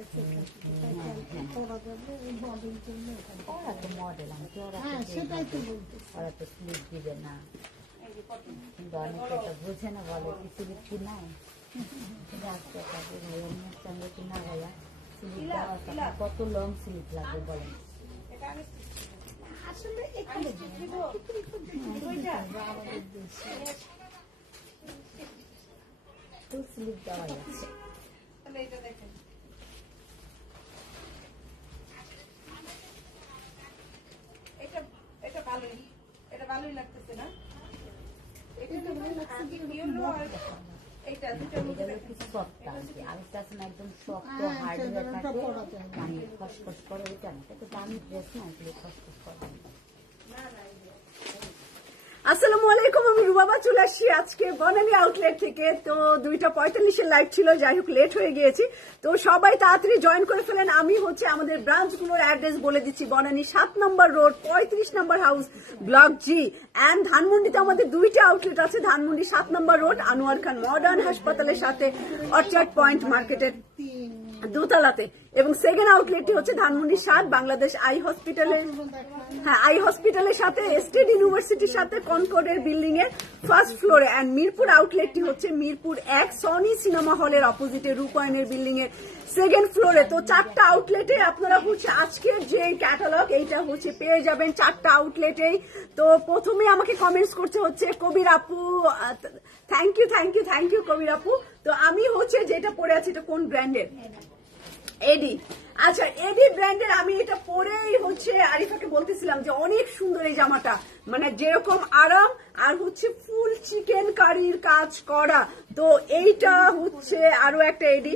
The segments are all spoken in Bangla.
ওরা তো মডেল আমি ওরা তো স্লিপ দিবে না, কিন্তু অনেকে তো বুঝে না, বলে কি স্লিপ কি নাই, সঙ্গে কি না ভাইয়া স্লিপ দেওয়া কত লং স্লিপ লাগবে বলেন। আসলে এখানে স্লিপ দেওয়া যাচ্ছে। এটা ভালোই লাগতেছে না? একদম শক্ত হার্ড থাকে, মানে খসখস করে, ওইটা না, তো দামি ড্রেস না, এগুলো খসখস করে। আসসালামু আলাইকুম, আমি রুবাবা চলে আসছি আজকে বনানী আউটলেট থেকে। তো 2:45 লাইভ ছিল, যাই হোক লেট হয়ে গিয়েছি, তো সবাই তাড়াতাড়ি জয়েন করে ফেলেন। আমি হচ্ছে আমাদের ব্রাঞ্চগুলোর অ্যাড্রেস বলে দিচ্ছি। বনানী 7 নম্বর রোড, 35 নম্বর হাউস, ব্লক জি। অ্যান্ড ধানমন্ডিতে আমাদের 2টা আউটলেট আছে। ধানমন্ডি 7 নম্বর রোড, আনোয়ার খান মডার্ন হাসপাতালের সাথে, অর্চার্ড পয়েন্ট মার্কেটের দোতলাতে। এবং সেকেন্ড আউটলেটটি হচ্ছে ধানমন্ডি 7 বাংলাদেশ আই হসপিটালের, আই হসপিটালের সাথে, স্টেট ইউনিভার্সিটির সাথে, কনকর্ডের বিল্ডিং এর ফার্স্ট ফ্লোরে। এন্ড মিরপুর আউটলেটটি হচ্ছে মিরপুর 1 সনি সিনেমা হলের অপোজিটে রূপায়ণের বিল্ডিং এর সেকেন্ড ফ্লোরে। তো 4টা আউটলেটে আপনারা হচ্ছে আজকের যে ক্যাটালগ এইটা হচ্ছে পেয়ে যাবেন 4টা আউটলেটেই। তো প্রথমে আমাকে কমেন্টস করতে হচ্ছে কবির আপু, থ্যাংক ইউ কবির আপু। তো আমি হচ্ছে যেটা পরে আছি, এটা কোন ব্র্যান্ডের? এডি। আচ্ছা, এডি ব্র্যান্ডের। আমি এটা পরেই হচ্ছে আরিফাকে বলতেছিলাম যে অনেক সুন্দর এই জামাটা, মানে যেরকম আরাম, আর হচ্ছে ফুল চিকেন কারির কাজ করা। তো এইটা হচ্ছে আরো একটা এডি।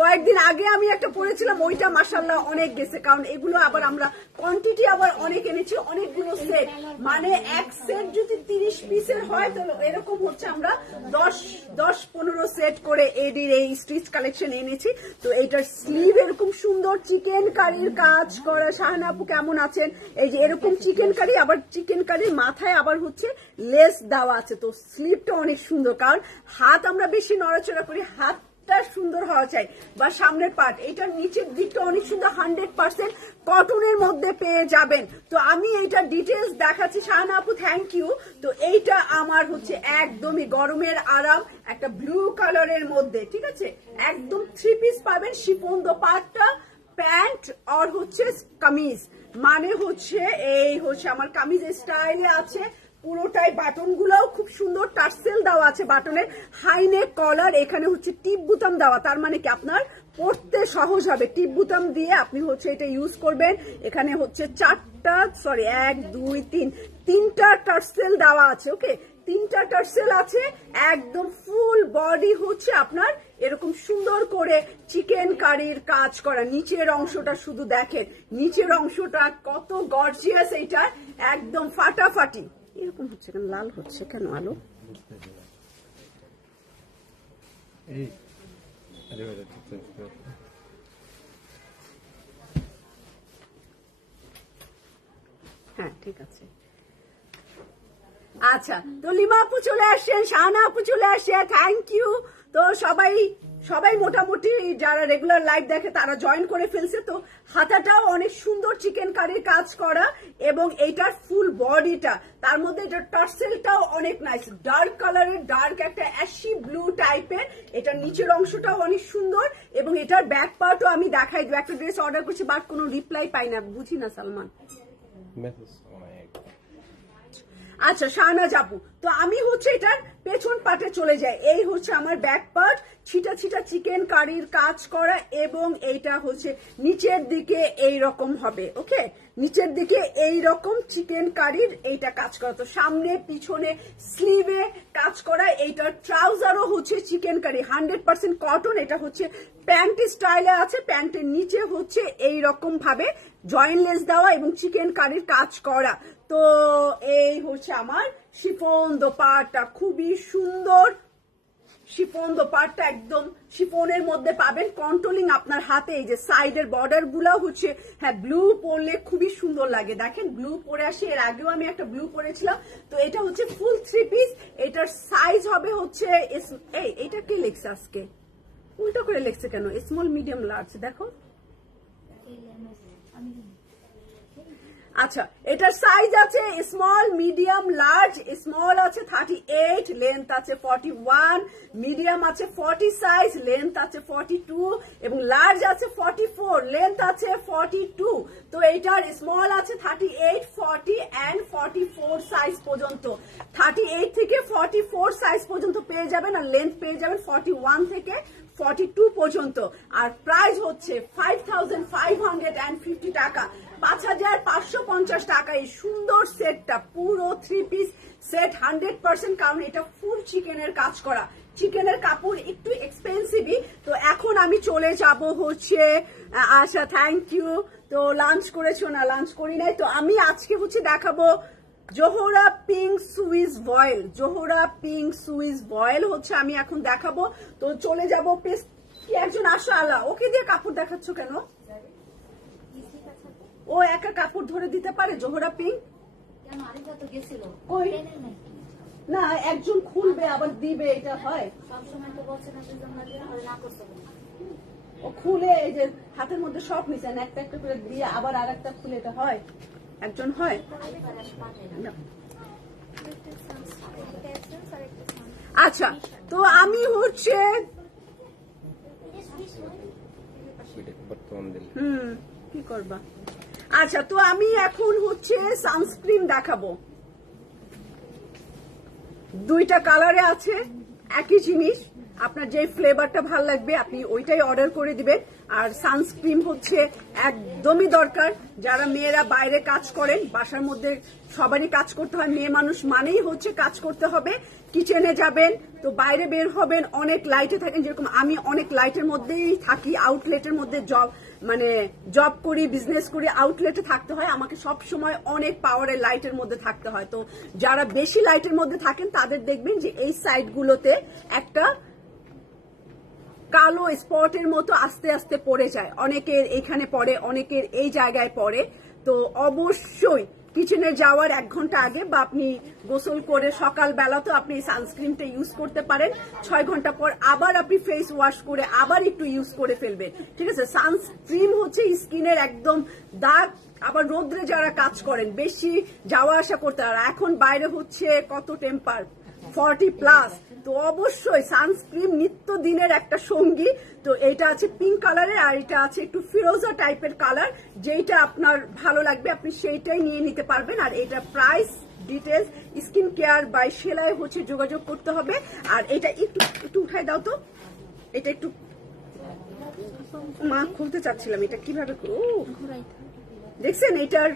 কয়েকদিন আগে আমি একটা পরেছিলাম, ওইটা মাশাআল্লাহ অনেক গেছে, কারণ এগুলো আবার আমরা কোয়ান্টিটি আবার অনেক এনেছি, অনেকগুলো সেট, মানে এক সেট যদি 30 পিসের হয় তাহলে এরকম হচ্ছে আমরা 10-15 সেট করে এডির এই স্টিচ কালেকশন এনেছি। তো এইটার স্লিভ এরকম সুন্দর চিকেন কারির কাজ করা। শাহানা আপু কেমন আছেন? এই যে এরকম চিকেন কারি, আবার চিকেন কারির মাথায় আবার হচ্ছে লেস দেওয়া আছে। তো স্লিভটা অনেক সুন্দর, কারণ হাত আমরা বেশি নড়াচড়া করি, হাত সুন্দর হওয়া চাই, বা সামনের পার্ট। এটার নিচের দিকটা অনেক সুন্দর, 100% কটনের মধ্যে পেয়ে যাবেন। তো আমি এইটা ডিটেলস দেখাচ্ছি। শাহানা আপু থ্যাংক ইউ। তো এইটা আমার হচ্ছে একদমই গরমের আরাম, একটা ব্লু কালারের মধ্যে, ঠিক আছে, একদম 3 পিস পাবেন, শিফন দোপাট্টা, প্যান্ট আর হচ্ছে কামিজ, মানে হচ্ছে এই হচ্ছে আমার কামিজের স্টাইলে আছে পুরোটাই। বাটন গুলাও খুব সুন্দর টার্সেল দেওয়া আছে, বাটনের হাইনেক কলার, এখানে হচ্ছে টিপ বুতাম দেওয়া, তার মানে কি আপনার পড়তে সহজ হবে। টিপ বুতাম দিয়ে আপনি হচ্ছে এটা ইউজ করবেন। এখানে হচ্ছে 3টা টার্সেল দেওয়া আছে, ওকে, 3টা টার্সেল আছে। একদম ফুল বডি হচ্ছে আপনার এরকম সুন্দর করে চিকেন কারির কাজ করা। নিচের অংশটা শুধু দেখেন, নিচের অংশটা কত গর্জিয়াস, এইটা একদম ফাটাফাটি। এরকম হচ্ছে কেন, লাল হচ্ছে কেন আলো? হ্যাঁ ঠিক আছে। আচ্ছা, তো লিমা আপু চলে আসছেন, শাহানা আপু চলে আসছে, থ্যাংক ইউ। তো সবাই মোটামুটি যারা রেগুলার লাইভ দেখে তারা জয়েন করে ফেলছে। তো হাতাটাও অনেক সুন্দর চিকেন কারির কাজ করা, এবং এইটার ফুল বডিটা, তার মধ্যে এটার টার্সেলটাও অনেক নাইস, ডার্ক কালারের, ডার্ক একটা অ্যাশি ব্লু টাইপের। এটার নিচের অংশটাও অনেক সুন্দর, এবং এটার ব্যাক পার্টও আমি দেখাই দেবো। একটা ড্রেস অর্ডার করছি, বাট কোনো রিপ্লাই পাই না, বুঝি না সালমান। আচ্ছা শাহনাজ আপু, তো আমি হচ্ছে এটার পেছন পাটে চলে যাই। এই হচ্ছে আমার ব্যাক পার্ট, ছিটা ছিটা চিকেন কারির কাজ করা, এবং এইটা হচ্ছে নিচের দিকে এই রকম হবে, ওকে, নিচের দিকে এই রকম চিকেন কারির এইটা কাজ করা। তো সামনে পিছনে স্লিভে কাজ করা। এইটার ট্রাউজারও হচ্ছে চিকেন কারি, 100% কটন। এটা হচ্ছে প্যান্ট স্টাইলে আছে, প্যান্টের নিচে হচ্ছে এই রকম ভাবে জয়েন্ট লেস দেওয়া এবং চিকেন কারির কাজ করা। তো এই হচ্ছে আমার শিফন দোপাট্টা, খুবই সুন্দর শিফন দোপাট্টা, একদম শিফনের মধ্যে পাবেন। কন্ট্রোলিং আপনার হাতে, এই যে সাইডের বর্ডার গুলা হচ্ছে, হ্যাঁ ব্লু পরলে খুবই সুন্দর লাগে। দেখেন ব্লু পরে আসি, এর আগেও আমি একটা ব্লু পরেছিলাম। তো এটা হচ্ছে ফুল 3 পিস। এটার সাইজ হবে হচ্ছে, এইটা কি লিখছে আজকে, উল্টো করে লিখছে কেন? স্মল মিডিয়াম লার্জ দেখো। আচ্ছা, এটার সাইজ আছে স্মল, মিডিয়াম, লার্জ। স্মল আছে 38, লেন্থ আছে 41, মিডিয়াম আছে 40 সাইজ, লেন্থ আছে 42 এবং লার্জ আছে 44, লেন্থ আছে 42। তো এটার স্মল আছে 38, 40 এন্ড 44 সাইজ পর্যন্ত। 38 থেকে 44 সাইজ পর্যন্ত পেয়ে যাবেন, আর লেন্থ পেয়ে যাবেন 41 থেকে 42 পর্যন্ত। আর প্রাইস হচ্ছে 5550 টাকা, 5550 টাকা। এই সুন্দর সেটটা পুরো 3 পিস সেট 100%, কারণ এটা ফুল চিকেনের কাজ করা। চিকেনের কাপড় একটু এক্সপেন্সিভই। তো এখন আমি চলে যাব হচ্ছে আশা, থ্যাংক ইউ। তো লাঞ্চ করেছো না? লাঞ্চ করি নাই। তো আমি আজকে হচ্ছে দেখাবো জোহরা পিঙ্ক সুইস ভয়েল। জোহরা পিঙ্ক সুইস ভয়েল হচ্ছে আমি এখন দেখাবো। তো চলে যাব কি একজন আসো, আলা ওকে দিয়ে কাপড় দেখাচ্ছ কেন? ও একা কাপড় ধরে দিতে পারে জোহরা পিঙ্ক? না, একজন খুলবে আবার দিবে, এটা হয়? ও খুলে এই যে হাতের মধ্যে সব নিছেন, একটা একটা করে দিয়ে আবার আর একটা খুলে, এটা হয়? একজন হয়? আচ্ছা, তো আমি হচ্ছে কি করবা? আচ্ছা, তো আমি এখন হচ্ছে সানস্ক্রিন দেখাবো। দুইটা কালারে আছে, একই জিনিস। আপনার যে ফ্লেভারটা ভালো লাগবে আপনি ওইটাই অর্ডার করে দিবেন। আর সানস্ক্রিন হচ্ছে একদমই দরকার। যারা মেয়েরা বাইরে কাজ করেন, বাসার মধ্যে সবারই কাজ করতে হয়, মেয়ে মানুষ মানেই হচ্ছে কাজ করতে হবে। কিচেনে যাবেন তো বাইরে বের হবেন, অনেক লাইটে থাকেন, যেরকম আমি অনেক লাইটের মধ্যেই থাকি, আউটলেটের মধ্যে জব করি, বিজনেস করি, আউটলেটে থাকতে হয় আমাকে সব সময়, অনেক পাওয়ারের লাইটের মধ্যে থাকতে হয়। তো যারা বেশি লাইটের মধ্যে থাকেন তাদের দেখবেন যে এই সাইডগুলোতে একটা কালো স্পটের মতো আস্তে আস্তে পড়ে যায়। অনেকের এখানে পড়ে, অনেকের এই জায়গায় পড়ে। তো অবশ্যই কিচেনে যাওয়ার 1 ঘন্টা আগে বা আপনি গোসল করে সকালবেলা তো আপনি সানস্ক্রিনটা ইউজ করতে পারেন। 6 ঘন্টা পর আবার আপনি ফেস ওয়াশ করে আবার একটু ইউজ করে ফেলবেন, ঠিক আছে? সানস্ক্রিন হচ্ছে স্কিনের একদম দাগ। আবার রোদ্রে যারা কাজ করেন, বেশি যাওয়া আসা করতে পারে, এখন বাইরে হচ্ছে কত টেম্পার 40+, তো অবশ্যই সানস্ক্রিন নিত্য দিনের একটা সঙ্গী। তো এইটা আছে পিঙ্ক কালারের, আর এটা আছে একটু ফিরোজা টাইপের কালার। যেটা আপনার ভালো লাগবে আপনি সেইটাই নিয়ে নিতে পারবেন। আর এটা price details skin care bye সেলাই হচ্ছে যোগাযোগ করতে হবে। আর এটা একটু উঠাই দাও তো, এটা একটু মা খুলতে চাচ্ছিলাম, এটা কিভাবে দেখছেন? এটার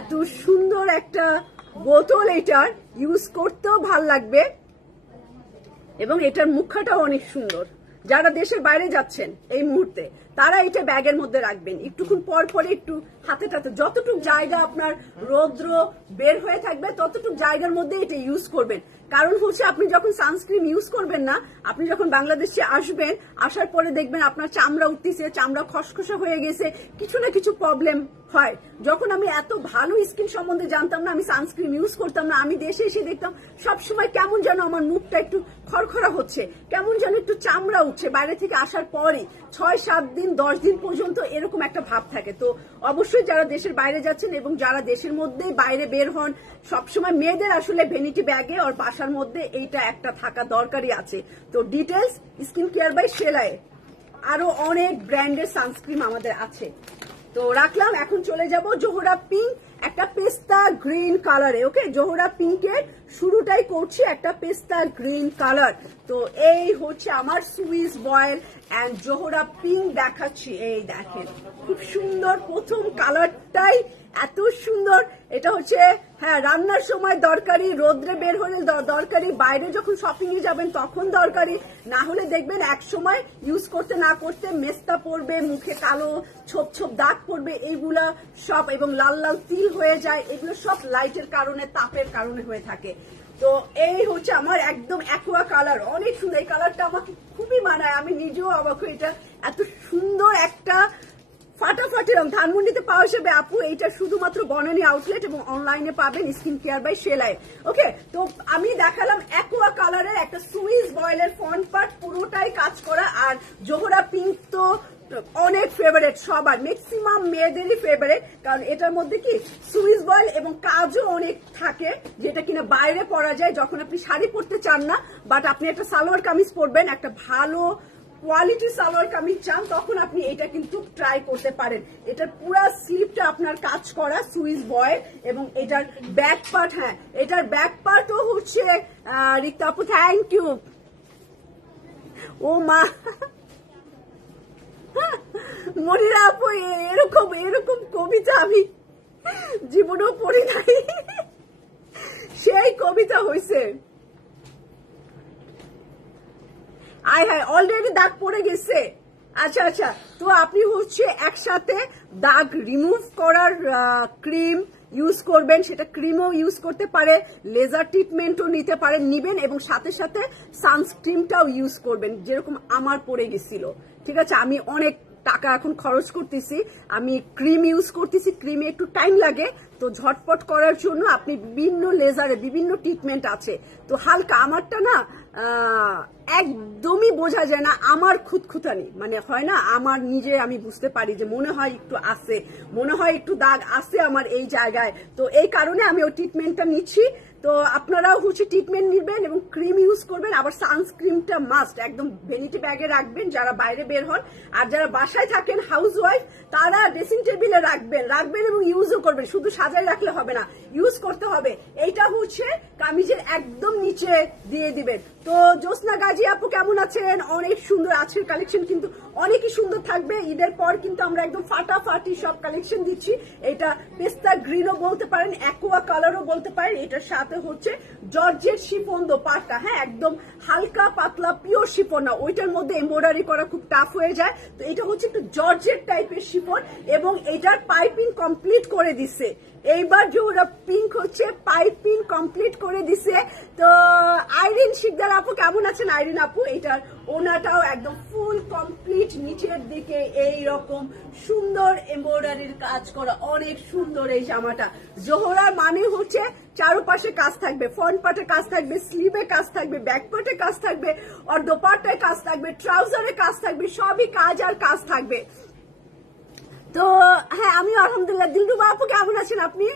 এত সুন্দর একটা বোতল, এটার ইউজ করতেও ভাল লাগবে এবং এটার মুখটাও অনেক সুন্দর। যারা দেশের বাইরে যাচ্ছেন এই মুহূর্তে তারা এটা ব্যাগের মধ্যে রাখবেন, একটুক্ষণ পর পরে একটু হাতে টাতে, যতটুকু জায়গা আপনার রৌদ্র বের হয়ে থাকবে ততটুকু জায়গার মধ্যে এটা ইউজ করবেন। কারণ হচ্ছে আপনি যখন সানস্ক্রিন ইউজ করবেন না, আপনি যখন বাংলাদেশে আসবেন, আসার পরে দেখবেন আপনার চামড়া উঠতেছে, চামড়া খসখসে হয়ে গেছে, কিছু না কিছু প্রবলেম হয়। যখন আমি এত ভালো স্কিন সম্বন্ধে জানতাম না, আমি সানস্ক্রিন ইউজ করতাম না, আমি দেশে এসে দেখতাম সবসময় কেমন যেন আমার মুখটা একটু খড়খড়া হচ্ছে, কেমন যেন একটু চামড়া উঠছে। বাইরে থেকে আসার পরে 6-7 দিন 10 দিন পর্যন্ত এরকম একটা ভাব থাকে। তো অবশ্যই যারা দেশের বাইরে যাচ্ছেন এবং যারা দেশের মধ্যে বাইরে বের হন, সবসময় মেয়েদের আসলে ভ্যানিটি ব্যাগে আর বাসার মধ্যে এইটা একটা থাকা দরকারই আছে। তো ডিটেলস স্কিন কেয়ার বাই সেলাই, আরো অনেক ব্র্যান্ডের সানস্ক্রিন আমাদের আছে। তো রাখলাম, এখন চলে যাব জোহরা পিঙ্ক, একটা পেস্তা গ্রিন কালারে। ওকে, জোহরা পিঙ্কের শুরুটাই করছি একটা পেস্তা গ্রিন কালার। তো এই হচ্ছে আমার সুইস বয়েল এন্ড জোহরা পিঙ্ক দেখাচ্ছি। এই দেখেন খুব সুন্দর, প্রথম কালারটাই এত সুন্দর। এটা হচ্ছে হ্যাঁ রান্নার সময় দরকারি, রোদ্রে বের হলে দরকারি, বাইরে যখন শপিং এ যাবেন তখন দরকারি, না হলে দেখবেন এক সময় ইউজ করতে না করতে মেস্তা পড়বে, মুখে কালো ছোপ ছোপ দাগ পড়বে, এইগুলা সব, এবং লাল লাল তিল হয়ে যায়, এগুলো সব লাইটের কারণে, তাপের কারণে হয়ে থাকে। তো এই হচ্ছে আমার একদম অ্যাকোয়া কালার, অনেক সুন্দর। এই কালারটা আমাকে খুবই মানায়, আমি নিজেও অবাক হই, এটা এত সুন্দর একটা ফাটাফাটি বলছিলাম ধানমন্ডিতে পাওয়া যাবে আপু, এইটা শুধুমাত্র বনানী আউটলেট এবং অনলাইনে পাবেন স্কিন কেয়ার বাই সেলাই। ওকে, তো আমি দেখালাম অ্যাকোয়া কালারের একটা সুইস বয়েলের ফ্রন্ট পার্ট পুরোটাই কাজ করা, আর জোহরা পিঙ্ক তো অনেক ফেভারিট সবার, ম্যাক্সিমাম মেয়েদেরই ফেভারিট, কারণ এটার মধ্যে কি সুইস বয়েল এবং কাজও অনেক থাকে, যেটা কিনা বাইরে পরা যায় যখন আপনি শাড়ি পরতে চান না, বাট আপনি একটা সালোয়ার কামিজ পরবেন, একটা ভালো কোয়ালিটি সালোয়ার কামিজ চান, তখন আপনি এটা কিন্তু ট্রাই করতে পারেন। এটার পুরো স্লিপটা আপনার কাজ করা সুইস বয়েল, এবং এটার ব্যাক পার্ট, হ্যাঁ এটার ব্যাক পার্টও হচ্ছে রিক্তা আপু থ্যাংক ইউ। ও মা মনিরা আপু, এরকম এরকম কবিতা আমি জীবনেও পড়ি নাই, সেই কবিতা হয়েছে। আয় হায়, অলরেডি দাগ পড়ে গেছে। আচ্ছা আচ্ছা, তো আপনি হচ্ছে একসাথে দাগ রিমুভ করার ক্রিম ইউজ করবেন, সেটা ক্রিমও ইউজ করতে পারে, লেজার ট্রিটমেন্টও নিতে পারেন, নিবেন, এবং সাথে সাথে সানস্ক্রিনটাও ইউজ করবেন, যেরকম আমার পড়ে গেছিল। ঠিক আছে, আমি অনেক টাকা এখন খরচ করতেছি, আমি ক্রিম ইউজ করতেছি, ক্রিমে একটু টাইম লাগে, তো ঝটপট করার জন্য আপনি বিভিন্ন লেজারে বিভিন্ন ট্রিটমেন্ট আছে, তো হালকা আমারটা না একদমই বোঝা যায় না, আমার খুঁতখুতানি মানে হয় না, আমার নিজে আমি বুঝতে পারি যে মনে হয় একটু আছে, মনে হয় একটু দাগ আছে আমার এই জায়গায়, তো এই কারণে আমি ওই ট্রিটমেন্টটা নিচ্ছি। তো আপনারাও হচ্ছে ট্রিটমেন্ট নিবেন এবং ক্রিম ইউজ করবেন, আবার সানস্ক্রিনটা মাস্ট একদম ভ্যানিটি ব্যাগে রাখবেন যারা বাইরে বের হন, আর যারা বাসায় থাকেন হাউস ওয়াইফ তারা ড্রেসিং টেবিলে রাখবেন এবং ইউজও করবেন, শুধু সাজায় রাখলে হবে না, ইউজ করতে হবে। এইটা হচ্ছে কামিজের একদম নিচে দিয়ে দিবেন। তো জ্যোৎস্না গাজী আপু কেমন আছেন? অনেক সুন্দর আজকের কালেকশন কিন্তু অনেকই সুন্দর থাকবে, ঈদের পর কিন্তু আমরা একদম ফাটাফাটি সব কালেকশন দিচ্ছি। এটা পেস্তা গ্রিনও বলতে পারেন, অ্যাকোয়া কালারও বলতে পারেন, এটার সাথে হচ্ছে জর্জেট শিফন দোপাট্টা, হ্যাঁ একদম হালকা পাতলা পিওর শিফন না, ওইটার মধ্যে এমব্রয়ডারি করা খুব টাফ হয়ে যায়, তো এটা হচ্ছে একটু জর্জেট টাইপের শিফন, এবং এটার পাইপিং কমপ্লিট করে দিছে। এইবার যে ওরা পিঙ্ক হচ্ছে পাইপিং কমপ্লিট করে দিছে। তো আইরিন শিকদার আপু কেমন আছেন? আইরিন আপু, এটার ওনাটাও একদম ফুল কমপ্লিট, নিচের দিকে এই রকম সুন্দর এমব্রয়ডারির কাজ করা, অনেক সুন্দর এই জামাটা। জোহরার মানে হচ্ছে চারপাশে কাজ থাকবে, ফ্রন্ট পার্টে কাজ থাকবে, স্লিভে কাজ থাকবে, ব্যাক পার্টে কাজ থাকবে, আর দোপাট্টায় কাজ থাকবে, ট্রাউজারে কাজ থাকবে, সবই কাজ আর কাজ থাকবে। তো হ্যাঁ, আমি আলহামদুলিল্লাহ। দিলরুবা আপু কেমন আছেন আপনি?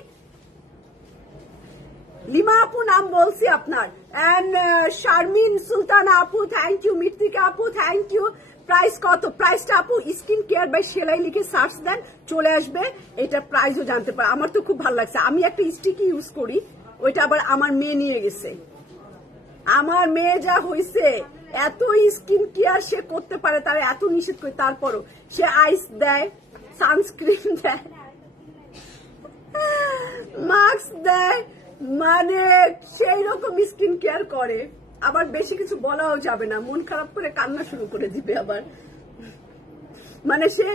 লিমা আপু নাম বলছি আপনার, এন্ড শারমিন সুলতানা আপু থ্যাংক ইউ, মৃত্তিকা আপু থ্যাংক ইউ। প্রাইস কত? প্রাইসটা আপু স্কিন কেয়ার বাই সেলাই লিখে সার্চ দেন, চলে আসবে, এটা প্রাইসও জানতে পারে। আমার তো খুব ভালো লাগছে, আমি একটা স্টিকি ইউজ করি, ওইটা আবার আমার মেয়ে নিয়ে গেছে, আমার মেয়ে যা হয়েছে এত স্কিন কেয়ার সে করতে পারে, তারা এত নিষেধ করে, তারপরও সে আইস দেয়, সানস্ক্রিন দেয়, মাস্ক দেয়, মানে সেই রকম স্কিন কেয়ার করে। আবার বেশি কিছু বলাও যাবে না, মন খারাপ করে কান্না শুরু করে দিবে আবার, মানে সে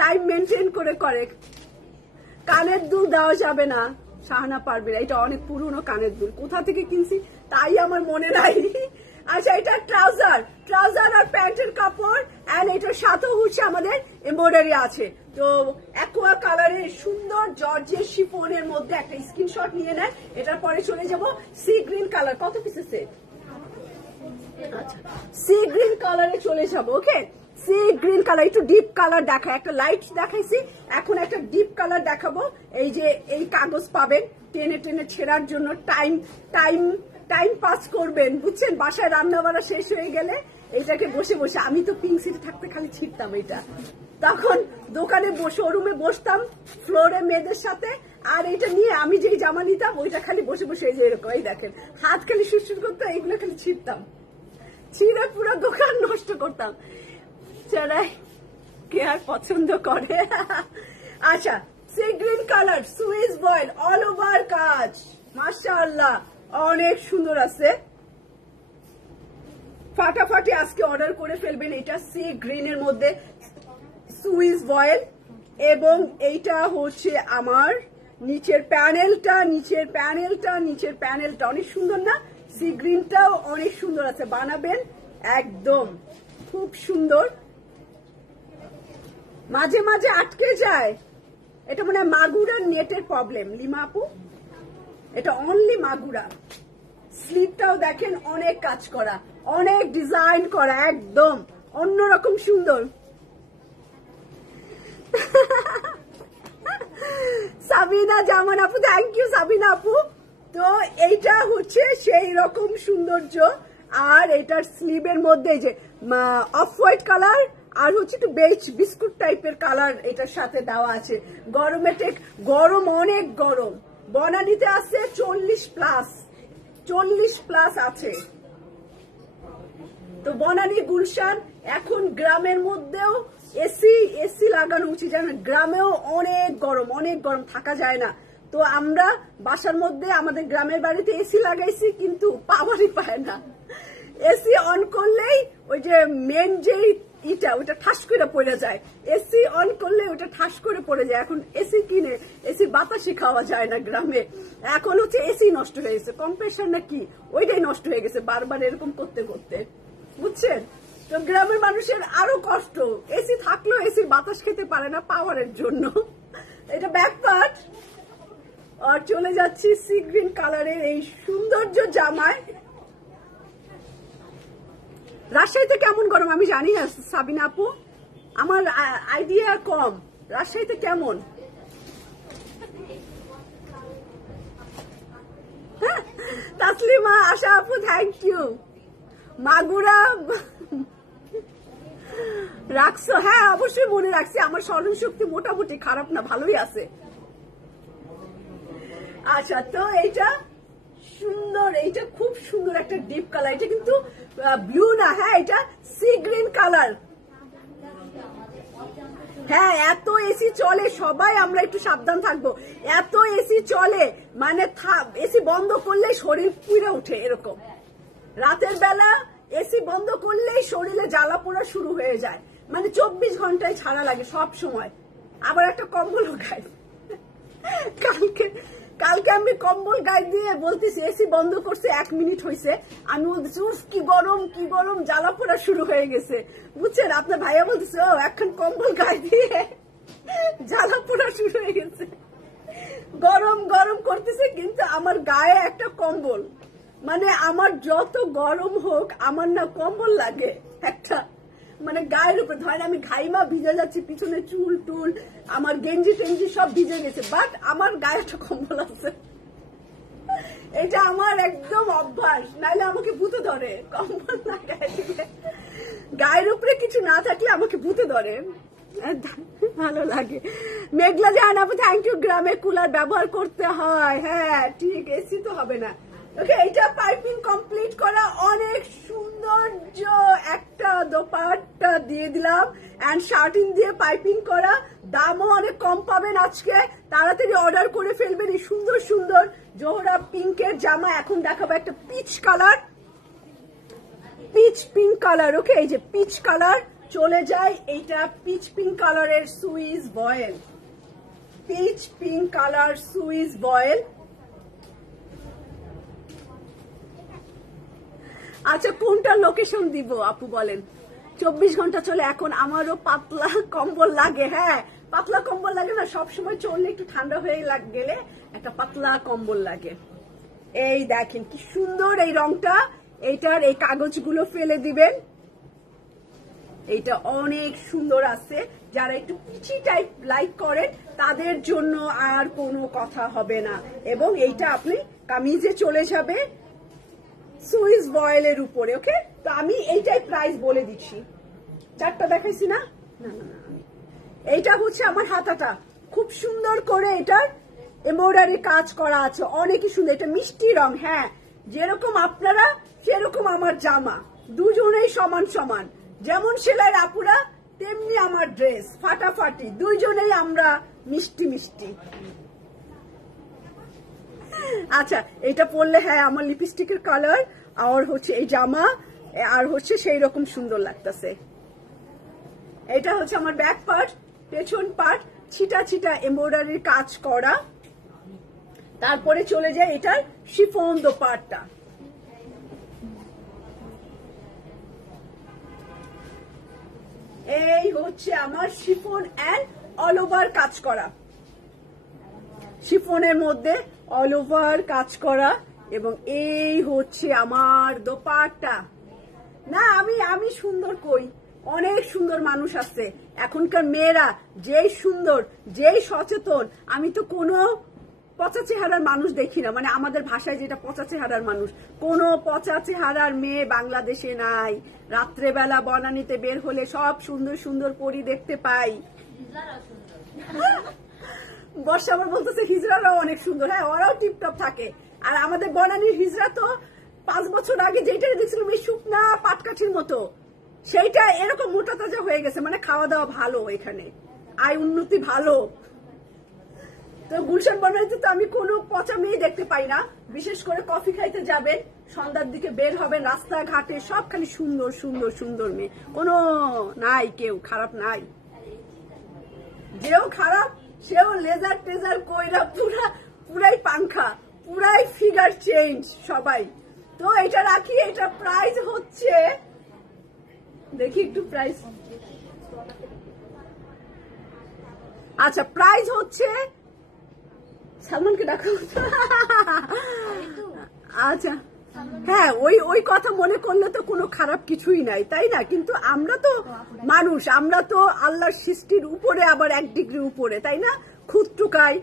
টাইম মেনটেন করে করে। কানের দুল দেওয়া যাবে না, শাহানা পারবে না, এটা অনেক পুরনো কানের দুল, কোথা থেকে কিনছি তাই আমার মনে নাই। আচ্ছা, এটা ট্রাউজার আর প্যান্টের কাপড়, এন্ড এটার সাথেও হচ্ছে আমাদের এমব্রয়ডারি আছে। তো অ্যাকোয়া কালারের সুন্দর জর্জের শিফনের মধ্যে একটা স্ক্রিনশট নিয়ে নেন, এটার পরে চলে যাব সি গ্রিন কালার। কত পিসের সেট? আচ্ছা, সি গ্রিন কালারে চলে যাব। ওকে, সি গ্রিন কালার, একটু ডিপ কালার দেখায়, একটা লাইট দেখাইছি, এখন একটা ডিপ কালার দেখাবো। এই যে এই কাগজ পাবেন, টেনে টেনে ছেঁড়ার জন্য টাইম পাস করবেন, বুঝছেন? বাসায় রান্না বান্না শেষ হয়ে গেলে এইটাকে বসে বসে, আমি তো পিঙ্ক সিটে থাকতে খালি ছিটতাম এটা, তখন দোকানে শোরুমে বসতাম ফ্লোরে মেয়েদের সাথে, আর এটা নিয়ে আমি যেই জামা নিতাম ওইটা খালি বসে বসে, এই যে এরকম, এই দেখেন হাত খালি সুরসুর করতো, এইগুলো খালি ছিটতাম, ছিঁড়ে পুরো দোকান নষ্ট করতাম। চড়াই কে আর পছন্দ করে? আচ্ছা, sea green colour Swiss boil all over কাজ, মাশাআল্লাহ অনেক সুন্দর আছে, ফাটাফাটি আজকে অর্ডার করে ফেলবেন। এটা সি গ্রিনের মধ্যে সুইস বয়েল, এবং এইটা হচ্ছে আমার নিচের প্যানেলটা অনেক সুন্দর না? সি গ্রিনটাও অনেক সুন্দর আছে, বানাবেন একদম খুব সুন্দর। মাঝে মাঝে আটকে যায়, এটা মানে মাগুরার নেটের প্রবলেম লিমা আপু, এটা অনলি মাগুরা। স্লিভটাও দেখেন অনেক কাজ করা, অনেক ডিজাইন করা, একদম অন্যরকম সুন্দর। সাবিনা জামান আপু, থ্যাংক ইউ সাবিনা আপু। তো এইটা হচ্ছে সেই রকম সৌন্দর্য। আর এটার স্লিভের মধ্যে যে অফ হোয়াইট কালার আর হচ্ছে একটু বেজ বিস্কুট টাইপের কালার এটার সাথে দেওয়া আছে। গরমে গরম, অনেক গরম। বনানীতে আছে 40+ আছে। তো বনানী গুলশান এখন গ্রামের মধ্যেও এসি লাগানো উচিত, জানেন গ্রামেও অনেক গরম থাকা যায় না। তো আমরা বাসার মধ্যে আমাদের গ্রামের বাড়িতে এসি লাগাইছি, কিন্তু পাওয়ারই পায় না। এসি অন করলেই ওই যে মেন যে ওটা ঠাস করে পড়ে যায়, এসি অন করলে ওটা ঠাস করে পড়ে যায়। এখন এসি কিনে এসি বাতাসই খাওয়া যায় না গ্রামে। এখন হচ্ছে এসি নষ্ট হয়ে গেছে, কম্প্রেসার না কি ওইটাই নষ্ট হয়ে গেছে বারবার এরকম করতে করতে, বুঝছেন? তো গ্রামের মানুষের আরো কষ্ট, এসি থাকলেও এসির বাতাস খেতে পারে না পাওয়ারের জন্য। এটা ব্যাক পার্ট। আর চলে যাচ্ছি সি গ্রিন কালারের এই সৌন্দর্য জামায়। রাজশাহীতে কেমন গরম আমি জানি না সাবিনা আপু, আমার আইডিয়া কম। রাজশাহীতে কেমন? তাসলিমা, আশা আপু, থ্যাংক ইউ। মাগুরা রাখছো? হ্যাঁ অবশ্যই মনে রাখছি, আমার স্মরণ শক্তি মোটামুটি খারাপ না, ভালোই আছে। আচ্ছা, তো এইটা সুন্দর, এইটা খুব সুন্দর একটা ডিপ কালার। এটা কিন্তু ব্লু না, হ্যাঁ এটা সি গ্রিন কালার। হ্যাঁ এত এসি চলে, সবাই আমরা একটু সাবধান থাকবো। এত এসি চলে মানে এসি বন্ধ করলে শরীর পুড়ে ওঠে এরকম। রাতের বেলা এসি বন্ধ করলেই শরীরে জ্বালা পোড়া শুরু হয়ে যায়, মানে 24 ঘন্টায় ছাড়া লাগে সব সময়। আবার একটা কম্বলও গায়ে, কালকে আমি কম্বল গায়ে দিয়ে বলতেছি এসি বন্ধ করছে 1 মিনিট হয়েছে, আমি বলতেছি উফ কি গরম জ্বালা পোড়া শুরু হয়ে গেছে, বুঝছেন? আপনার ভাইয়া বলতেছে ও এখন কম্বল গায়ে দিয়ে জ্বালা পোড়া শুরু হয়ে গেছে, গরম করতেছে। কিন্তু আমার গায়ে একটা কম্বল, মানে আমার যত গরম হোক আমার না কম্বল লাগে একটা, মানে গায়ের উপর ধরেন আমি ঘাইমা ভিজে যাচ্ছি, পিছনে চুল টুল আমার গেঞ্জি টেঞ্জি সব ভিজে গেছে, বাট আমার গায়ে একটা কম্বল আছে। এটা আমার একদম অভ্যাস, নাহলে আমাকে ভূতে ধরে। কম্বল না গায়ে দিলে, গায়ের উপরে কিছু না থাকলে আমাকে ভূতে ধরে, ভালো লাগে। মেঘলা জাহান আপু, থ্যাংক ইউ। গ্রামে কুলার ব্যবহার করতে হয়, হ্যাঁ ঠিক, এসি তো হবে না। ওকে, এটা পাইপিং কমপ্লিট করা, অনেক সৌন্দর্য একটা দোপাট্টা দিয়ে দিলাম এন্ড শার্টিং দিয়ে পাইপিং করা। দামও অনেক কম পাবেন আজকে, তাড়াতাড়ি অর্ডার করে ফেলবেন। এই সুন্দর সুন্দর জোহরা পিঙ্কের জামা। এখন দেখাবো একটা peach colour, peach pink colour. Okay, এই যে পিচ কালার চলে যায়, এইটা পিচ পিঙ্ক কালারের Swiss voile, peach pink colour Swiss voile. আচ্ছা কোনটা লোকেশন দিব আপু বলেন? 24 ঘন্টা চলে। এখন আমারও পাতলা কম্বল লাগে, হ্যাঁ পাতলা কম্বল লাগে না, সবসময় চললে একটু ঠান্ডা হয়ে গেলে একটা পাতলা কম্বল লাগে। এই দেখেন কি সুন্দর এই রংটা, এইটার এই কাগজগুলো ফেলে দিবেন, এইটা অনেক সুন্দর আছে। যারা একটু পিচি টাইপ লাইক করেন তাদের জন্য আর কোনো কথা হবে না। এবং এইটা আপনি কামিজে চলে যাবে সুইস বয়েলের উপরে। ওকে, তো আমি এইটাই প্রাইস বলে দিচ্ছি। 4টা দেখাইছি না? এইটা হচ্ছে আমার হাতাটা, খুব সুন্দর করে এটার এমব্রয়ডারি কাজ করা আছে, অনেকই সুন্দর। এটা মিষ্টি রং, হ্যাঁ যেরকম আপনারা সেরকম আমার জামা, দুজনেই সমান সমান। যেমন সেলাই আপুরা তেমনি আমার ড্রেস ফাটাফাটি, দুইজনেই আমরা মিষ্টি মিষ্টি। আচ্ছা, এটা পরলে হ্যাঁ আমার লিপস্টিকের কালার আর হচ্ছে এই জামা আর হচ্ছে সেই রকম সুন্দর লাগতেছে। এটা হচ্ছে আমার ব্যাক পার্ট, পেছন পার্ট ছিটা ছিটা এমব্রয়ডারির কাজ করা। তারপরে চলে যায় এটার শিফন দোপাট্টা। এই হচ্ছে আমার শিফন এন্ড অল ওভার কাজ করা। শিফনের মধ্যে অল ওভার কাজ করা, এবং এই হচ্ছে আমার দোপাট্টা। না আমি সুন্দর কই, অনেক সুন্দর মানুষ আছে এখনকার মেয়েরা, যেই সুন্দর যেই সচেতন। আমি তো কোনো পচা চেহারার মানুষ দেখি না, মানে আমাদের ভাষায় যেটা পচা চেহারার মানুষ, কোনো পচা চেহারার মেয়ে বাংলাদেশে নাই। রাত্রেবেলা বনানীতে বের হলে সব সুন্দর সুন্দর পরি দেখতে পাই। বর্ষা আবার বলতেছে হিজড়ারাও অনেক সুন্দর, হ্যাঁ ওরাও টিপটপ থাকে। আর আমাদের বনানীর হিজড়া তো 5 বছর আগে যেটা দেখছিলাম এই শুকনা পাটকাঠির মতো, সেইটা এরকম মোটা তাজা হয়ে গেছে, মানে খাওয়া দাওয়া ভালো, এখানে আয় উন্নতি ভালো। তো গুলশান বনানীতে তো আমি কোনো পচা মেয়ে দেখতে পাই না। বিশেষ করে কফি খাইতে যাবেন, সন্ধ্যার দিকে বের হবেন, রাস্তাঘাটে সব খালি সুন্দর সুন্দর সুন্দর মেয়ে, কোনো নাই কেউ খারাপ নাই। যেও খারাপ সেও লেজার টেজার কইরা পুরাই পাংখা, পুরাই ফিগার চেঞ্জ সবাই। তো এটা রাখি, এটা প্রাইস হচ্ছে, দেখি একটু প্রাইস। আচ্ছা প্রাইস হচ্ছে, সালমানকে ডাকা। আচ্ছা হ্যাঁ, ওই কথা মনে করলে তো কোনো খারাপ কিছুই নাই, তাই না? কিন্তু আমরা তো মানুষ, আমরা তো আল্লাহর সৃষ্টির উপরে আবার 1 ডিগ্রি উপরে, তাই না? খুঁতটুকাই,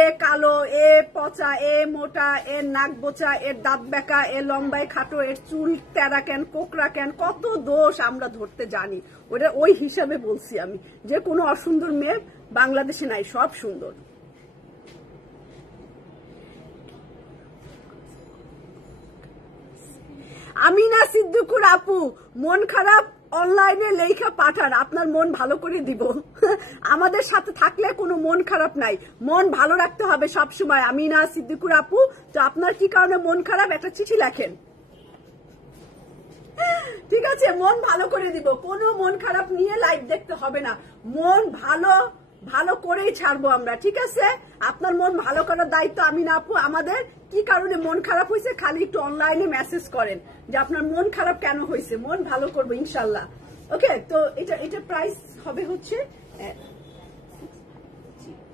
এ কালো, এ পচা, এ মোটা, এর নাক বোচা, এর দাঁত বেঁকা, এর লম্বায় খাটো, এর চুল তেরা কেন, কোকড়া কেন, কত দোষ আমরা ধরতে জানি। ওটা ওই হিসাবে বলছি আমি, যে কোনো অসুন্দর মেয়ে বাংলাদেশে নাই, সব সুন্দর। আমিনা সিদ্দিকুর আপু, মন খারাপ অনলাইনে লেখা পাঠান, আপনার মন ভালো করে দিব। আমাদের সাথে থাকলে কোনো মন খারাপ নাই, মন ভালো রাখতে হবে সবসময়। আমিনা সিদ্দিকুর আপু, তো আপনার কি কারণে মন খারাপ, একটা চিঠি লেখেন, ঠিক আছে? মন ভালো করে দিব, কোনো মন খারাপ নিয়ে লাইভ দেখতে হবে না, মন ভালো করেই ছাড়বো আমরা, ঠিক আছে? আপনার মন ভালো করার দায়িত্ব আমি না আপু। আমাদের কি কারণে মন খারাপ হয়েছে খালি একটু অনলাইনে মেসেজ করেন যে আপনার মন খারাপ কেন হয়েছে, মন ভালো করবো ইনশাল্লাহ। ওকে, তো এটা প্রাইস হবে হচ্ছে,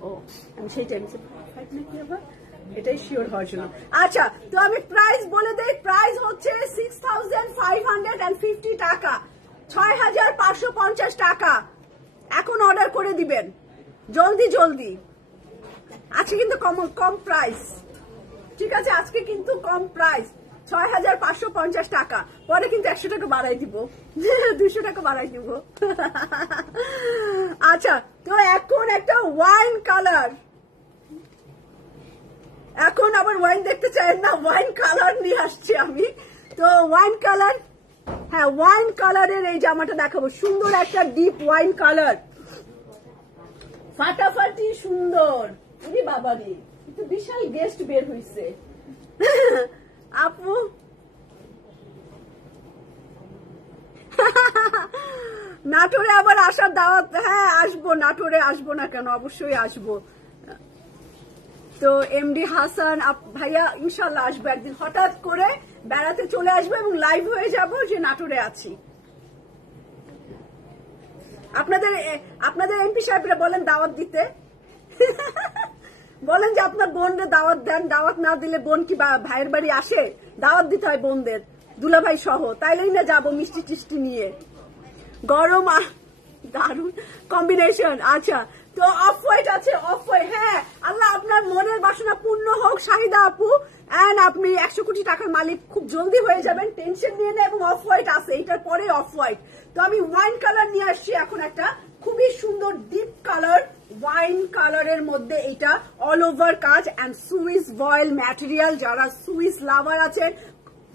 ও আমি সেইটাই নাকি আবার এটাই শিওর হওয়ার জন্য। আচ্ছা, তো আমি প্রাইস বলে দেই, প্রাইস হচ্ছে 6550 টাকা, 6550 টাকা। এখন অর্ডার করে দিবেন জলদি জলদি, আজকে কিন্তু কম প্রাইস, ঠিক আছে? আজকে কিন্তু কম প্রাইস, 6550 টাকা। পরে কিন্তু 100 টাকা বাড়াই দিব, 200 টাকা বাড়াই দিব। আচ্ছা, তো এখন একটা ওয়াইন কালার, এখন আবার ওয়াইন দেখতে চাই না, ওয়াইন কালার নিয়ে আসছি আমি। তো ওয়াইন কালার, হ্যাঁ ওয়াইন কালারের এই জামাটা দেখাবো, সুন্দর একটা ডিপ ওয়াইন কালার, ফাটাফাটি সুন্দর। উনি বাবা রে, কিন্তু বিশাল গেস্ট বের হইছে। আপু নাটোরে আবার আসার দাওয়াত, হ্যাঁ আসবো, নাটোরে আসবো না কেন, অবশ্যই আসবো। তো এমডি হাসান ভাইয়া ইনশাল্লাহ আসবো একদিন, হঠাৎ করে বেড়াতে চলে আসবো এবং লাইভ হয়ে যাব যে নাটোরে আছি। আপনাদের এমপি সাহেবরা বলেন দাওয়াত দিতে, বলেন যে আপনার বোনদের দাওয়াত দেন, দাওয়াত না দিলে বোন কি ভাইয়ের বাড়ি আসে? দাওয়াত দিতে হয় বোনদের, দুলাভাই সহ, তাইলেই না যাবো মিষ্টি টিষ্টি নিয়ে। গরম আর দারুন কম্বিনেশন। আচ্ছা, তো অফ হোয়াইট আছে, অফ হোয়াইট, হ্যাঁ আল্লাহ আপনার মনের বাসনা পূর্ণ হোক শাহিদা আপু, এন্ড আপনি 100 কোটি টাকার মালিক খুব জলদি হয়ে যাবেন, টেনশন নিয়ে নেই। এবং অফ হোয়াইট আছে, এটার পরে অফ হোয়াইট। তো আমি ওয়াইন কালার নিয়ে আসছি এখন, একটা খুবই সুন্দর ডিপ কালার, ওয়াইন কালারের মধ্যে এটা অল ওভার কাজ এন্ড সুইস ভয়েল ম্যাটেরিয়াল। যারা সুইস লাভার আছেন,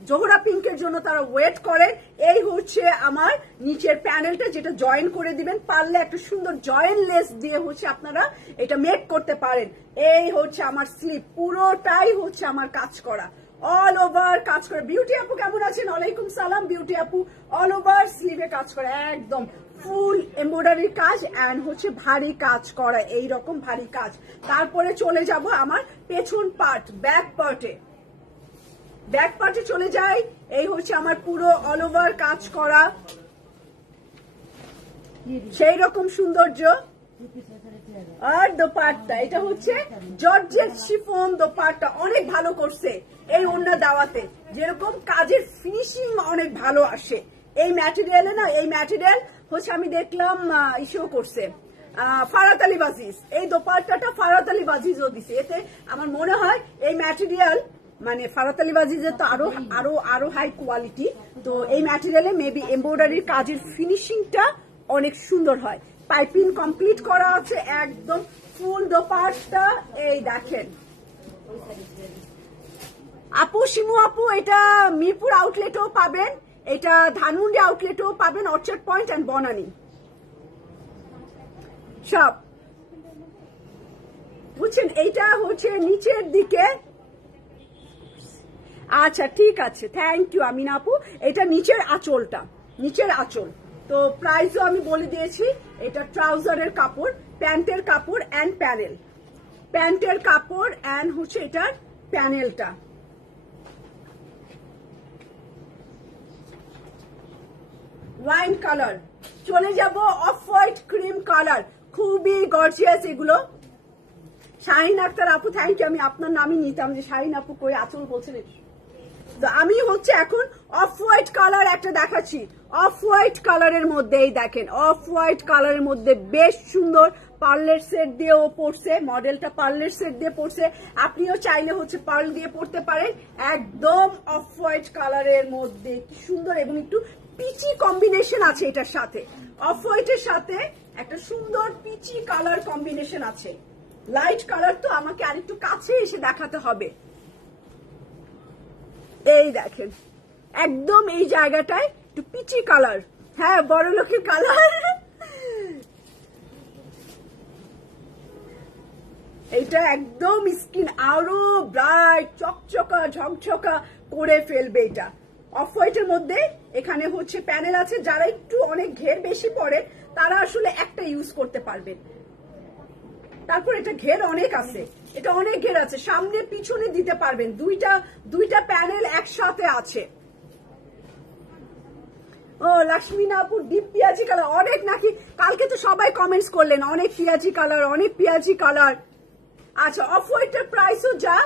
জোহরা পিঙ্কের জন্য তারা ওয়েট করেন। এই হচ্ছে আমার নিচের প্যানেলটা, যেটা জয়েন করে দিবেন, পারলে একটা সুন্দর জয়েন লেস দিয়ে হচ্ছে আপনারা এটা মেক করতে পারেন। এই হচ্ছে আমার স্লিপ, পুরোটাই হচ্ছে আমার কাজ করা, অল ওভার কাজ করে। বিউটি আপু কেমন আছেন? ওয়ালাইকুম সালাম। বিউটি আপু অল ওভার স্লিভে কাজ করে, একদম ফুল এমব্রয়ডারি কাজ এন্ড হচ্ছে ভারী কাজ করা, এইরকম ভারী কাজ। তারপরে চলে যাব আমার পেছন পার্ট, ব্যাক পার্টে চলে যাই। এই হচ্ছে আমার পুরো অল ওভার কাজ করা, সেই রকম সৌন্দর্য। আর দোপাট্টা এটা হচ্ছে জর্জেট শিফন দোপাট্টা, অনেক ভালো করছে এই ওড়না দেওয়াতে, যেরকম কাজের ফিনিশিং অনেক ভালো আসে এই ম্যাটেরিয়ালে না। এই ম্যাটেরিয়াল হচ্ছে আমি দেখলাম ইস্যু করছে ফারাত আলী বাজিজ, এই দোপাট্টাটা ফারাত আলী বাজিজও দিছে। এতে আমার মনে হয় এই ম্যাটেরিয়াল মানে ফারাত আলী বাজিজের তো আরো আরো আরো হাই কোয়ালিটি, তো এই ম্যাটেরিয়ালে মেবি এমব্রয়ডারির কাজের ফিনিশিংটা অনেক সুন্দর হয়। পাইপিং কমপ্লিট করা আছে একদম ফুল দোপাট্টা। এই দেখেন আপু, শিমু আপু, এটা মিরপুর আউটলেটেও পাবেন, এটা ধানমন্ডি আউটলেটেও পাবেন, অর্চার্ড পয়েন্ট এন্ড বনানী সব। বুঝছেন, এইটা হচ্ছে নিচের দিকে। আচ্ছা ঠিক আছে, থ্যাংক ইউ আমিনা আপু। এটা নিচের আঁচলটা, নিচের আঁচল। তো প্রাইসও আমি বলে দিয়েছি। এটা ট্রাউজারের কাপড়, প্যান্টের কাপড় এন্ড প্যানেল, প্যান্টের কাপড় এন্ড হচ্ছে এটার প্যানেলটা। ওয়াইন কালার, চলে যাব অফ হোয়াইট ক্রিম কালার, খুবই গর্জিয়াস এগুলো। শাহিন আক্তার আপু থ্যাংক ইউ, আমি আপনার নামই নিতাম যে শাহিন আপু কই আঁচল বলছেন। তো আমি হচ্ছে এখন অফ হোয়াইট কালার একটা দেখাচ্ছি, অফ হোয়াইট কালারের মধ্যে। এই দেখেন অফ হোয়াইট কালারের মধ্যে বেশ সুন্দর পার্লের সেট দিয়েও পড়ছে, মডেলটা পার্লের সেট দিয়ে পড়ছে। আপনিও চাইলে হচ্ছে পার্ল দিয়ে পড়তে পারেন। একদম অফ হোয়াইট কালারের মধ্যে কি সুন্দর, এবং একটু পিচি কম্বিনেশন আছে এটার সাথে। অফ হোয়াইটের সাথে একটা সুন্দর পিচি কালার কম্বিনেশন আছে। লাইট কালার তো আমাকে আরেকটু কাছে এসে দেখাতে হবে। এই দেখেন একদম এই জায়গাটায় একটু পিচি কালার, হ্যাঁ বড় লোকের কালার। এটা একদম স্কিন আরো ব্রাইট চকচকা ঝকঝকা করে ফেলবে এটা। অফ হোয়াইটের মধ্যে এখানে হচ্ছে প্যানেল আছে, যারা একটু অনেক ঘের বেশি পড়ে তারা আসলে একটা ইউজ করতে পারবেন। তারপর এটা ঘের অনেক আছে, এটা অনেক ঘের আছে, সামনে পিছনে দিতে পারবেন, দুইটা প্যানেল একসাথে আছে। ও লক্ষ্মীনা আপু ডিপ পিয়াজি কালার, অনেক নাকি? কালকে তো সবাই কমেন্টস করলেন অনেক পিয়াজি কালার, অনেক পিয়াজি কালার। আচ্ছা, অফ হোয়াইটের প্রাইসও যা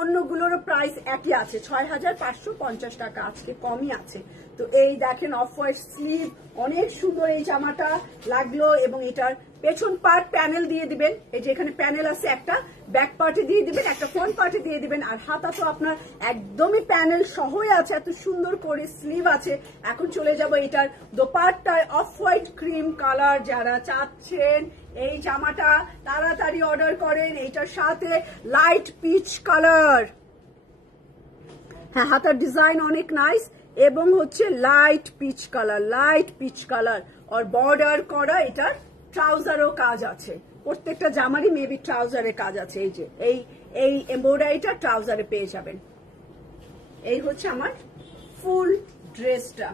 অন্যগুলোর প্রাইস একই আছে, 6550 টাকা, আজকে কমই আছে। তো এই দেখেন অফ হোয়াইট স্লিভ, অনেক সুন্দর এই জামাটা লাগলো। এবং এটার পেছন পার্ট প্যানেল দিয়ে দিবেন, এই যে এখানে প্যানেল আছে একটা, ব্যাক পার্টে দিয়ে দিবেন, একটা ফ্রন্ট পার্টে দিয়ে দিবেন। আর হাতা তো আপনার একদমই প্যানেল সহই আছে, এত সুন্দর করে স্লিভ আছে। এখন চলে যাব এটার দোপাট্টায় অফ হোয়াইট ক্রিম কালার। যারা চাচ্ছেন এই জামাটা তাড়াতাড়ি অর্ডার করেন। এইটার সাথে লাইট পিচ কালার, হ্যাঁ হাতার ডিজাইন অনেক নাইস, এবং হচ্ছে light peach colour, light peach colour. আর বর্ডার করা এটার ট্রাউজারও কাজ আছে, প্রত্যেকটা জামারই মেবি ট্রাউজারে কাজ আছে। এই যে এই এমব্রয়ডারিটা ট্রাউজারে পেয়ে যাবেন। এই হচ্ছে আমার ফুল ড্রেসটা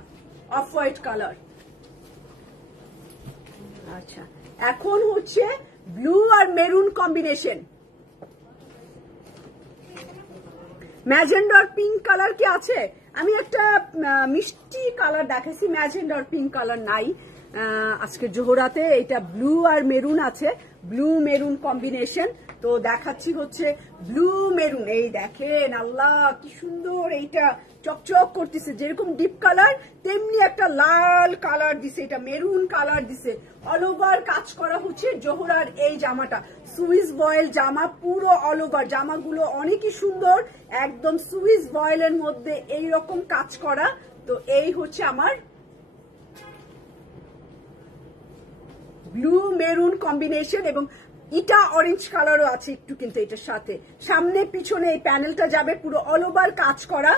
অফ হোয়াইট কালার। আচ্ছা, এখন হচ্ছে ব্লু আর মেরুন কম্বিনেশন, ম্যাজেন্ডার পিঙ্ক কালার কি আছে? আমি একটা মিষ্টি কালার দেখাচ্ছি, ম্যাজেন্ডার পিঙ্ক কালার নাই আজকে জোহরাতে। এটা ব্লু আর মেরুন আছে, ব্লু মেরুন কম্বিনেশন। তো দেখাচ্ছি হচ্ছে ব্লু মেরুন। এই দেখেন আল্লাহ কি সুন্দর, এইটা চকচক করতেছে, যেরকম ডিপ কালার তেমনি একটা লাল কালার দিছে, এটা মেরুন কালার দিছে। অল ওভার কাজ করা হচ্ছে জোহরার এই জামাটা, সুইস বয়েল জামা, পুরো অল ওভার। জামাগুলো অনেকই সুন্দর, একদম সুইস বয়েলের মধ্যে এইরকম কাজ করা। তো এই হচ্ছে আমার ব্লু মেরুন কম্বিনেশন, এবং ইটা অরেঞ্জ কালারও আছে একটু, কিন্তু এটার সাথে সামনে পিছনে এই প্যানেলটা যাবে পুরো অল ওভার কাজ করা।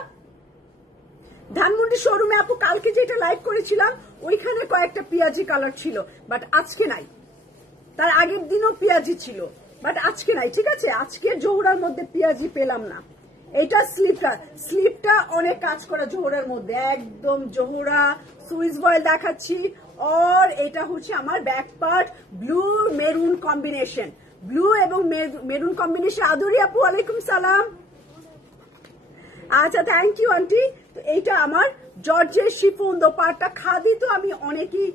ধানমন্ডি শোরুমে আপু কালকে যেটা লাইভ করেছিলাম ওইখানে কয়েকটা পিয়াজি কালার ছিল, বাট আজকে নাই। তার আগের দিনও পিয়াজি ছিল, বাট আজকে নাই। ঠিক আছে, আজকে জোহরার মধ্যে পিয়াজি পেলাম না। এইটা স্লিপটা অনেক কাজ করা জোহরার মধ্যে, একদম জোহরা সুইস বয়েল দেখাচ্ছি। আর এটা হচ্ছে আমার back part blue maroon combination, blue এবং মেরুন কম্বিনেশন। আদুরি আপু ওয়ালাইকুম সালাম। আচ্ছা থ্যাংক ইউ আন্টি। তো এইটা আমার জর্জের শিফন দোপাট্টা, খাদি তো আমি অনেকই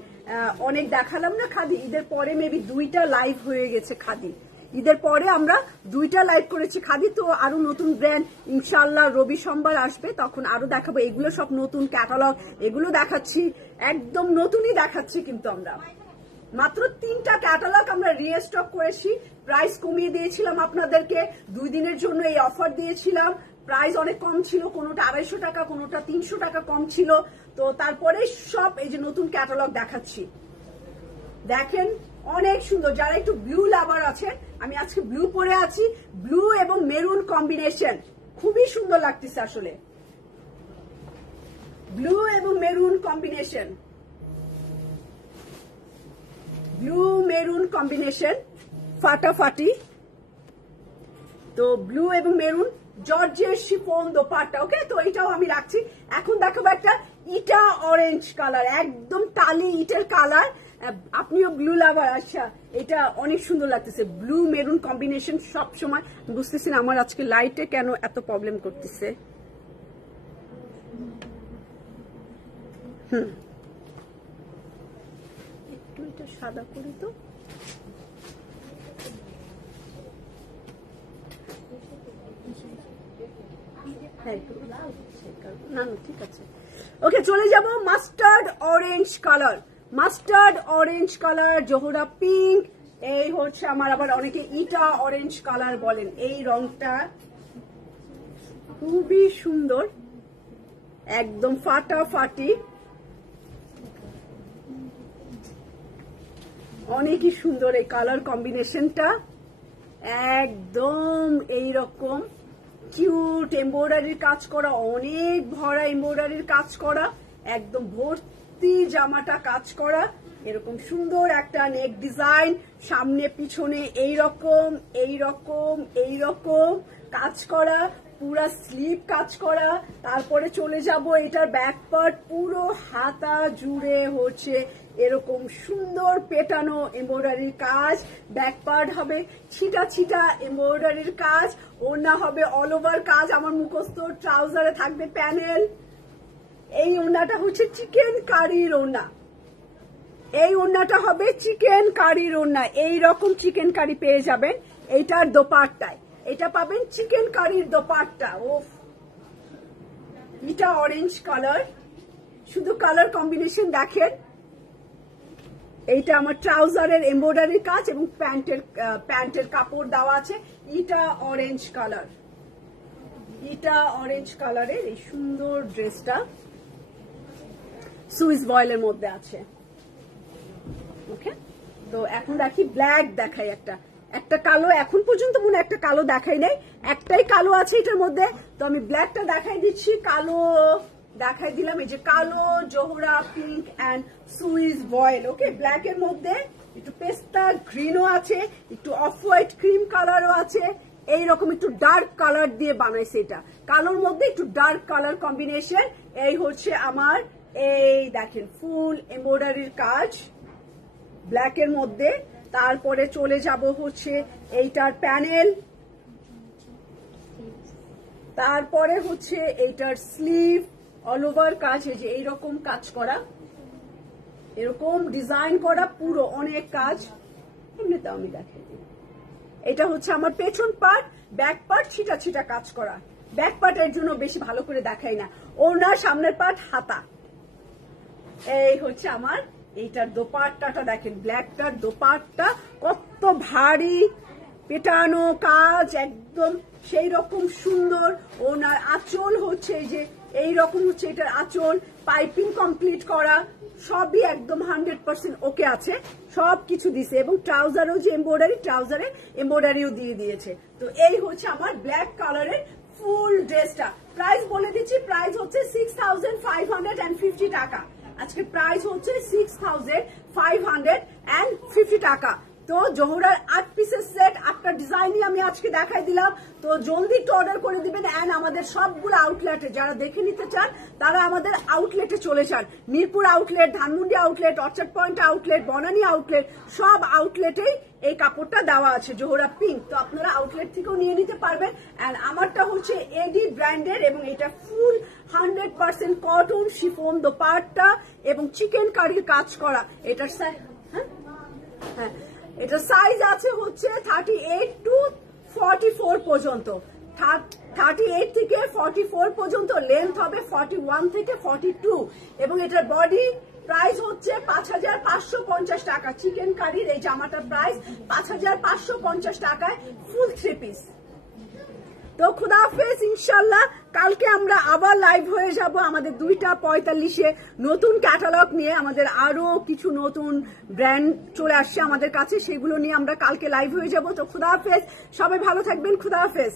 অনেক দেখালাম না খাদি, ঈদের পরে মেবি 2টা লাইভ হয়ে গেছে খাদি, ঈদের পরে আমরা 2টা লাইভ করেছি খাদি। তো আরো নতুন ব্র্যান্ড ইনশাআল্লাহ রবি সোমবার আসবে, তখন আরো দেখাবো। এগুলো সব নতুন ক্যাটালগ, এগুলো দেখাচ্ছি, একদম নতুনই দেখাচ্ছি। কিন্তু আমরা মাত্র 3টা ক্যাটালগ আমরা রিস্টক করেছি, প্রাইস কমিয়ে দিয়েছিলাম আপনাদেরকে, 2 দিনের জন্য এই অফার দিয়েছিলাম। প্রাইস অনেক কম ছিল, কোনোটা 250 টাকা, কোনোটা 300 টাকা কম ছিল। তো তারপরে সব এই যে নতুন ক্যাটালগ দেখাচ্ছি, দেখেন অনেক সুন্দর। যারা একটু ব্লু লাভার আছেন, আমি আজকে ব্লু পরে আছি, ব্লু এবং মেরুন কম্বিনেশন খুবই সুন্দর লাগতেছে আসলে, ব্লু এবং maroon combination, blue maroon combination ফাটাফাটি। তো ব্লু এবং মেরুন জর্জের শিফন দোপাট্টা, ওকে। তো এটাও আমি রাখছি। এখন দেখাবো একটা ইটা অরেঞ্জ কালার, একদম টালি ইটের কালার। আপনিও ব্লু লাভার, আচ্ছা এটা অনেক সুন্দর লাগতেছে, ব্লু মেরুন কম্বিনেশন। সব সময় বুঝতেছি না আমার আজকে লাইটে কেন এত প্রবলেম করতেছে। একটু এটা সাদা করি তো, না ঠিক আছে, ওকে। চলে যাব mustard orange colour, mustard orange colour, Zohra pink. এই হচ্ছে আমার, আবার অনেকে ইটা অরেঞ্জ কালার বলেন। এই রংটা খুবই সুন্দর, একদম ফাটাফাটি, অনেকই সুন্দর এই কালার কম্বিনেশনটা, একদম এইরকম কিউট এমব্রয়ডারির কাজ করা, অনেক ভরা এমব্রয়ডারির কাজ করা, একদম ভর্তি জামাটা কাজ করা, এরকম সুন্দর একটা নেক ডিজাইন, সামনে পিছনে এইরকম এইরকম এইরকম কাজ করা, পুরা স্লিভ কাজ করা। তারপরে চলে যাব এটার ব্যাক পার্ট, পুরো হাতা জুড়ে হচ্ছে এরকম সুন্দর পেটানো এমব্রয়ডারির কাজ, ব্যাক পার্ট হবে ছিটা ছিটা এমব্রয়ডারির কাজ, ওড়না হবে অল ওভার কাজ, আমার মুখস্থ। ট্রাউজারে থাকবে প্যানেল। এই ওড়নাটা হচ্ছে চিকেন কারির ওড়না, এই ওড়নাটা হবে চিকেন কারির ওড়না, এইরকম চিকেন কারি পেয়ে যাবেন এইটার দোপাট্টায়, এটা পাবেন চিকেন কারির দোপাট্টা। ওফ, এটা অরেঞ্জ কালার, শুধু কালার কম্বিনেশন দেখেন। এইটা আমার ট্রাউজারের এমব্রয়ডারির কাজ এবং প্যান্টের কাপড় দেওয়া আছে। এটা অরেঞ্জ কালার, এটা অরেঞ্জ কালারের এই সুন্দর ড্রেসটা সুইস বয়েলের মধ্যে আছে, ওকে। তো এখন দেখি ব্ল্যাক দেখাই, একটা কালো, এখন পর্যন্ত মনে একটা কালো দেখাই নাই, একটাই কালো আছে এটার মধ্যে। তো আমি ব্ল্যাকটা দেখাই দিচ্ছি, কালো দেখাই দিলাম। এই যে কালো Zohra pink and Swiss boil, okay. Black এর মধ্যে একটু পেস্তা গ্রিনও আছে, একটু অফ হোয়াইট ক্রিম কালারও আছে, এইরকম একটু ডার্ক কালার দিয়ে বানাইছে। এটা কালোর মধ্যে একটু ডার্ক কালার কম্বিনেশন। এই হচ্ছে আমার, এই দেখেন ফুল এমব্রয়ডারির কাজ ব্ল্যাক এর মধ্যে। তারপরে চলে যাব হচ্ছে এইটার প্যানেল, তারপরে হচ্ছে এইটার স্লিভ অল ওভার কাজ, এই যে এইরকম কাজ করা, এরকম ডিজাইন করা, পুরো অনেক কাজ। এমনিতে আমি দেখাই দিই, এটা হচ্ছে আমার পেছন পার্ট, ব্যাক পার্ট ছিটা ছিটা কাজ করা। ব্যাক পার্টের জন্য বেশি ভালো করে দেখাই না, ওনার সামনের পার্ট হাতা। এই হচ্ছে আমার এইটার দোপাট্টাটা দেখেন, ব্ল্যাকটার দোপাট্টা কত ভারী পেটানো কাজ, একদম সেই রকম সুন্দর। ওনার আঁচল হচ্ছে এই যে এইরকম হচ্ছে এটার আঁচল, পাইপিং কমপ্লিট করা, সবই একদম 100% ওকে আছে, সবকিছু দিছে। এবং ট্রাউজারও যে এমব্রয়ডারি, ট্রাউজারে এমব্রয়ডারিও দিয়ে দিয়েছে। তো এই হচ্ছে আমার ব্ল্যাক কালারের ফুল ড্রেসটা। প্রাইস বলে দিচ্ছি, প্রাইস হচ্ছে 6550 টাকা। আজকে প্রাইস হচ্ছে 6550 টাকা। তো জোহরার 8 পিসের সেট একটা ডিজাইনই আমি আজকে দেখাই দিলাম। তো জলদি একটু অর্ডার করে দিবেন। এন্ড আমাদের সবগুলো আউটলেটে যারা দেখে নিতে চান তারা আমাদের আউটলেটে চলে যান। Mirpur outlet, Dhanmondi outlet, orchard point outlet, Banani outlet, সব আউটলেটেই এই কাপড়টা দেওয়া আছে জোহরা পিঙ্ক। তো আপনারা আউটলেট থেকেও নিয়ে নিতে পারবেন। এন্ড আমারটা হচ্ছে এডি ব্র্যান্ডের এবং এটা ফুল 100% কটন শিফন দোপাট্টা এবং চিকেন কারির কাজ করা। এটার হ্যাঁ, এটা সাইজ আছে হচ্ছে 38 to 44 পর্যন্ত। 38 থেকে 44 পর্যন্ত, লেন্থ হবে 41 থেকে 42 এবং এটার বডি প্রাইস হচ্ছে 5550 টাকা। চিকেন কারির এই জামাটার প্রাইস 5550 টাকায় ফুল 3 পিস। তো খুদা হাফেজ, ইনশাল্লাহ কালকে আমরা আবার লাইভ হয়ে যাব আমাদের 2:45-এ নতুন ক্যাটালগ নিয়ে। আমাদের আরো কিছু নতুন ব্র্যান্ড চলে আসছে আমাদের কাছে, সেগুলো নিয়ে আমরা কালকে লাইভ হয়ে যাব। তো খুদা হাফেজ, সবাই ভালো থাকবেন, খুদা হাফেজ।